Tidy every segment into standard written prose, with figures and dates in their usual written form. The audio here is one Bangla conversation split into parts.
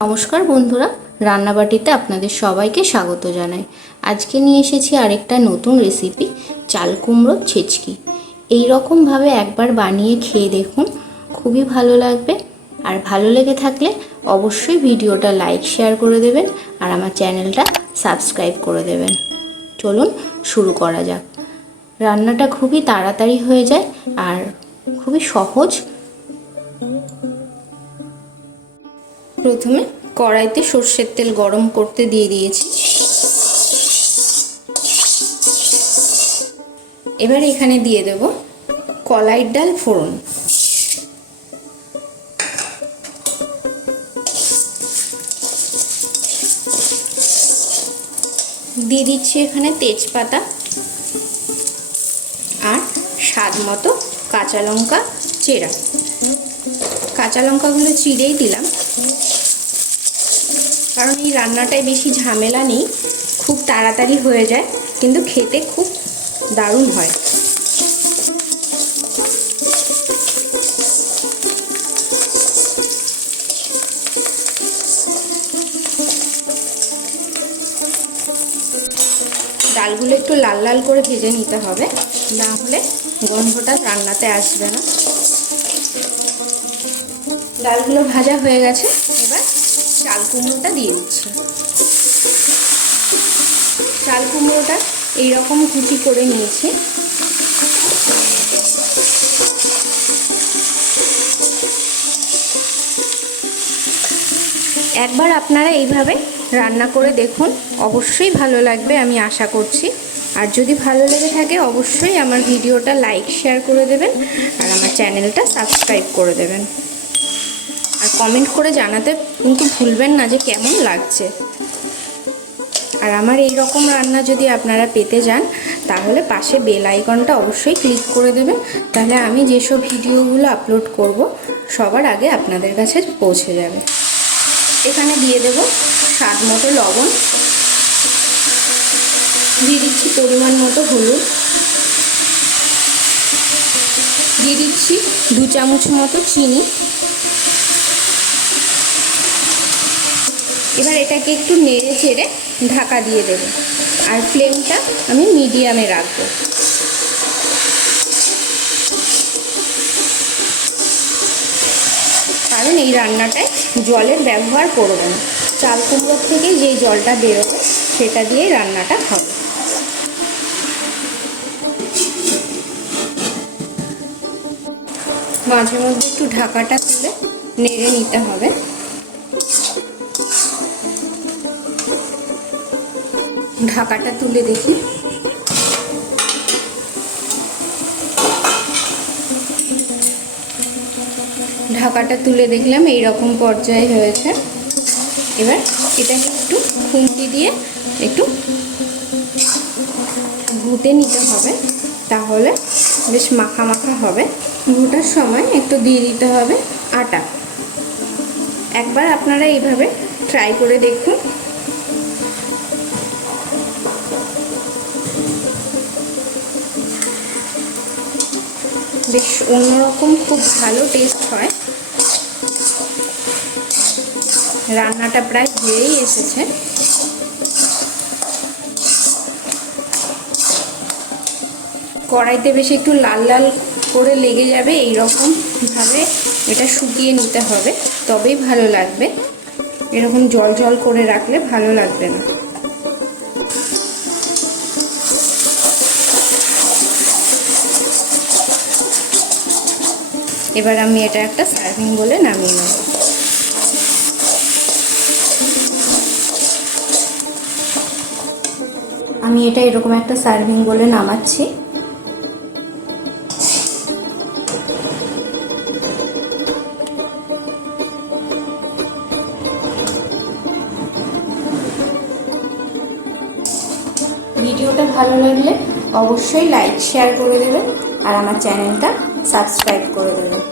নমস্কার বন্ধুরা, রান্নাবাটিতে আপনাদের সবাইকে স্বাগত জানাই। আজকে নিয়ে এসেছি আরেকটা নতুন রেসিপি, চাল কুমড়োর ছেচকি। এই রকমভাবে একবার বানিয়ে খেয়ে দেখুন, খুবই ভালো লাগবে। আর ভালো লেগে থাকলে অবশ্যই ভিডিওটা লাইক শেয়ার করে দেবেন আর আমার চ্যানেলটা সাবস্ক্রাইব করে দেবেন। চলুন শুরু করা যাক। রান্নাটা খুবই তাড়াতাড়ি হয়ে যায় আর খুবই সহজ। প্রথমে কড়াইতে সর্ষের তেল গরম করতে দিয়ে দিয়েছি। এবার এখানে দিয়ে দেব কলাইয়ের ডাল ফোড়ন, দিয়ে দিচ্ছি এখানে তেজপাতা আর স্বাদ মতো কাঁচা লঙ্কা চেরা। কাঁচা লঙ্কাগুলো চিড়েই দিলাম, কারণ এই রান্নাটায় বেশি ঝামেলা নেই, খুব তাড়াতাড়ি হয়ে যায়, কিন্তু খেতে খুব দারুণ হয়। ডালগুলো একটু লাল লাল করে ভেজে নিতে হবে, না হলে গন্ধটা রান্নাতে আসবে না। ডালগুলো ভাজা হয়ে গেছে, এবার চাল কুমড়োটা দিয়ে দিচ্ছি। চাল কুমড়োটা এইরকম কুচি করে নিয়েছি। একবার আপনারা এইভাবে রান্না করে দেখুন, অবশ্যই ভালো লাগবে আমি আশা করছি। আর যদি ভালো লেগে থাকে অবশ্যই আমার ভিডিওটা লাইক শেয়ার করে দেবেন আর আমার চ্যানেলটা সাবস্ক্রাইব করে দেবেন। আর কমেন্ট করে জানাতে কিন্তু ভুলবেন না যে কেমন লাগছে। আর আমার এই রকম রান্না যদি আপনারা পেতে যান তাহলে পাশে বেল আইকনটা অবশ্যই ক্লিক করে দেবেন, তাহলে আমি যেসব ভিডিওগুলো আপলোড করব সবার আগে আপনাদের কাছে পৌঁছে যাবে। এখানে দিয়ে দেব স্বাদ মতো লবণ, দিয়ে দিচ্ছি পরিমাণ মতো হলুদ, দিয়ে দিচ্ছি 2 চামচ মতো চিনি। এবার এটাকে একটু নেড়ে চেড়ে ঢাকা দিয়ে দেব, আর ফ্লেমটা আমি মিডিয়ামে রাখবো। কারণ এই রান্নাটায় জলের ব্যবহার করব না, চাল কুমড়োর থেকে যেই জলটা বেরোবে সেটা দিয়েই রান্নাটা হবে। মাঝে মধ্যে একটু ঢাকাটা তুলে নেড়ে নিতে হবে। ঢাকাটা তুলে দেখি, ঢাকাটা তুলে দেখলাম এই রকম পর্যায়ে হয়েছে। এবার এটাকে একটু খুন্তি দিয়ে একটু ঘুটে নিতে হবে, তাহলে বেশ মাখা মাখা হবে। ঘুটার সময় একটু দিয়ে দিতে হবে আটা। একবার আপনারা এইভাবে ট্রাই করে দেখুন। বেশ অন্যরকম খুব ভালো টেস্ট হয়। রান্নাটা প্রায় হয়েই এসেছে। কড়াইতে বেশি একটু লাল লাল করে লেগে যাবে, এই রকম ভাবে এটা শুকিয়ে নিতে হবে, তবেই ভালো লাগবে। এরকম জল জল করে রাখলে ভালো লাগবে না। এবার আমি এটা একটা সার্ভিং বলে নামিয়ে নেব। আমি এটা এরকম একটা সার্ভিং বলে নামাচ্ছি। ভিডিওটা ভালো লাগলে অবশ্যই লাইক শেয়ার করে দেবেন আর আমার চ্যানেলটা সাবস্ক্রাইব করে দেবেন।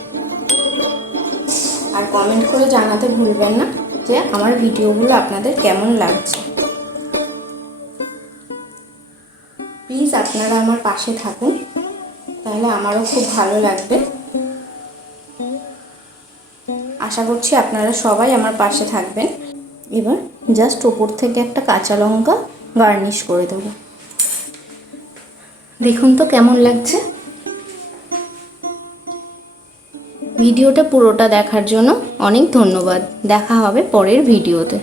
আর কমেন্ট করে জানাতে ভুলবেন না যে আমার ভিডিওগুলো আপনাদের কেমন লাগছে। প্লিজ আপনারা আমার পাশে থাকুন, তাহলে আমারও খুব ভালো লাগবে। আশা করছি আপনারা সবাই আমার পাশে থাকবেন। এবার জাস্ট ওপর থেকে একটা কাঁচা লঙ্কা গার্নিশ করে দেবো। দেখুন তো কেমন লাগছে। ভিডিওটা পুরোটা দেখার জন্য অনেক ধন্যবাদ। দেখা হবে পরের ভিডিওতে।